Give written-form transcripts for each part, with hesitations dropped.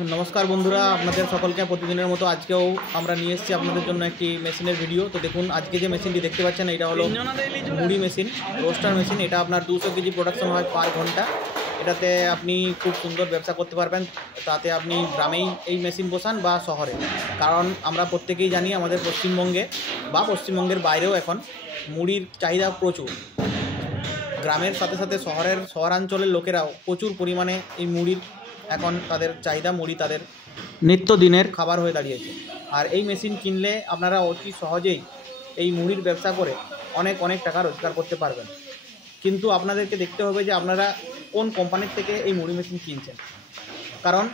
नमस्कार बंधुरा আপনাদের সকলকে প্রতিদিনের মতো আজকেও আমরা নিয়ে এসেছি আপনাদের জন্য একটি মেশিনের ভিডিও। তো দেখুন আজকে যে মেশিনটি দেখতে পাচ্ছেন এটা হলো মুড়ি মেশিন, রোস্টার মেশিন। এটা আপনার 200 কেজি প্রোডাকশন হয় পার ঘন্টা। এটাতে আপনি খুব সুন্দর ব্যবসা করতে পারবেন। তাতে আপনি গ্রামেই এই মেশিন বসান বা শহরে, কারণ আমরা প্রত্যেকেই জানি আমাদের পশ্চিমবঙ্গে বা পশ্চিমবঙ্গের বাইরেও এখন মুড়ির চাহিদা প্রচুর। গ্রামের সাথে সাথে শহরাঞ্চলের লোকেরাও প্রচুর পরিমাণে এই মুড়ির এখন তাদের চাহিদা, মুড়ি তাদের নিত্যদিনের খাবার হয়ে দাঁড়িয়েছে। আর এই মেশিন কিনলে আপনারা অতি সহজেই এই মুড়ির ব্যবসা করে অনেক অনেক টাকা রোজগার করতে পারবেন। কিন্তু আপনাদেরকে দেখতে হবে যে আপনারা কোন কোম্পানির থেকে এই মুড়ি মেশিন কিনছেন। কারণ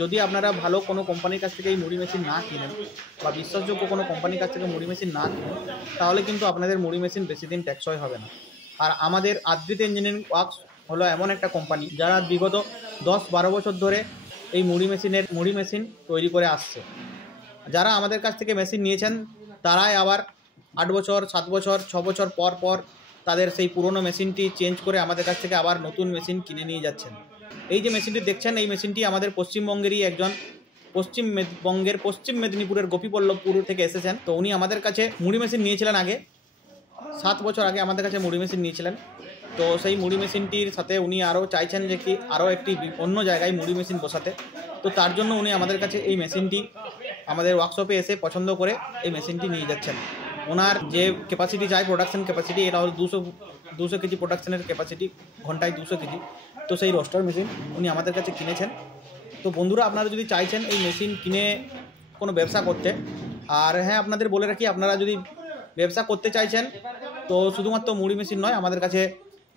যদি আপনারা ভালো কোনো কোম্পানির কাছ থেকে এই মুড়ি মেশিন না কিনেন বা বিশ্বাসযোগ্য কোনো কোম্পানির কাছ থেকে মুড়ি মেশিন না কিনেন, তাহলে কিন্তু আপনাদের মুড়ি মেশিন বেশি দিন টেকসই হবে না। আর আমাদের আদ্রিত ইঞ্জিনিয়ারিং ওয়ার্কস হলো এমন একটা কোম্পানি যারা বিগত 10-12 বছর ধরে এই মুড়ি মেশিন তৈরি করে আসছে। যারা আমাদের কাছ থেকে মেশিন নিয়েছেন তারাই আবার 8 বছর, 7 বছর, 6 বছর পর পর তাদের সেই পুরনো মেশিনটি চেঞ্জ করে আমাদের কাছ থেকে আবার নতুন মেশিন কিনে নিয়ে যাচ্ছেন। এই যে মেশিনটি দেখছেন, এই মেশিনটি আমাদের পশ্চিমবঙ্গেরই একজন পশ্চিম মেদিনীপুরের গোপীবল্লভপুর থেকে এসেছেন। তো উনি আমাদের কাছে মুড়ি মেশিন নিয়েছিলেন আগে, 7 বছর আগে আমাদের কাছে মুড়ি মেশিন নিয়েছিলেন। তো সেই মুড়ি মেশিনটির সাথে উনি আরও চাইছেন যে কি আরও একটি অন্য জায়গায় মুড়ি মেশিন বসাতে। তো তার জন্য উনি আমাদের কাছে এই মেশিনটি আমাদের ওয়ার্কশপে এসে পছন্দ করে এই মেশিনটি নিয়ে যাচ্ছেন। ওনার যে ক্যাপাসিটি চাই, প্রোডাকশন ক্যাপাসিটি, এটা হল 200 কেজি প্রোডাকশনের ক্যাপাসিটি, ঘন্টায় 200 কেজি। তো সেই রোস্টার মেশিন উনি আমাদের কাছে কিনেছেন। তো বন্ধুরা, আপনারা যদি চাইছেন এই মেশিন কিনে কোনো ব্যবসা করতে, আর হ্যাঁ আপনাদের বলে রাখি, আপনারা যদি ব্যবসা করতে চাইছেন তো শুধুমাত্র মুড়ি মেশিন নয়, আমাদের কাছে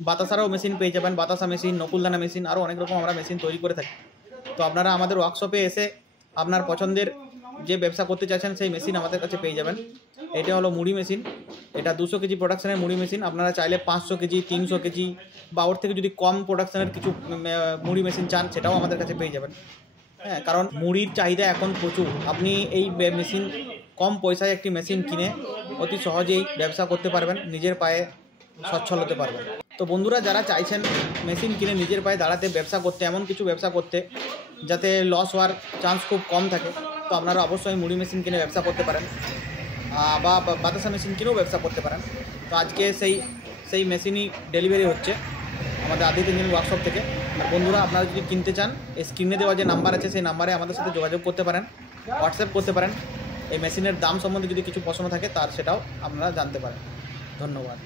বাতাসারও মেশিন পেয়ে যাবেন। বাতাসা মেশিন, নকুলদানা মেশিন, আরও অনেক রকম আমরা মেশিন তৈরি করে থাকি। তো আপনারা আমাদের ওয়ার্কশপে এসে আপনার পছন্দের যে ব্যবসা করতে চাইছেন সেই মেশিন আমাদের কাছে পেয়ে যাবেন। এটা হলো মুড়ি মেশিন, এটা 200 কেজি প্রোডাকশনের মুড়ি মেশিন। আপনারা চাইলে 500 কেজি, 300 কেজি বা ওর থেকে যদি কম প্রোডাকশনের কিছু মুড়ি মেশিন চান, সেটাও আমাদের কাছে পেয়ে যাবেন। হ্যাঁ, কারণ মুড়ির চাহিদা এখন প্রচুর। আপনি এই মেশিন কম পয়সায় একটি মেশিন কিনে অতি সহজেই ব্যবসা করতে পারবেন, নিজের পায়ে সচ্ছল হতে পারবেন। তো বন্ধুরা, যারা চাইছেন মেশিন কিনে নিজের পায়ে দাঁড়াতে, ব্যবসা করতে, এমন কিছু ব্যবসা করতে যাতে লস হওয়ার চান্স খুব কম থাকে, তো আপনারা অবশ্যই মুড়ি মেশিন কিনে ব্যবসা করতে পারেন বা বাতাসা মেশিন কিনেও ব্যবসা করতে পারেন। তো আজকে সেই মেশিনই ডেলিভারি হচ্ছে আমাদের আদিত্য ইঞ্জিনিয়ারিং ওয়ার্কশপ থেকে। আর বন্ধুরা, আপনারা যদি কিনতে চান, এই স্ক্রিনে দেওয়া যে নাম্বার আছে সেই নাম্বারে আমাদের সাথে যোগাযোগ করতে পারেন, হোয়াটসঅ্যাপ করতে পারেন। এই মেশিনের দাম সম্বন্ধে যদি কিছু প্রশ্ন থাকে সেটাও আপনারা জানতে পারেন। ধন্যবাদ।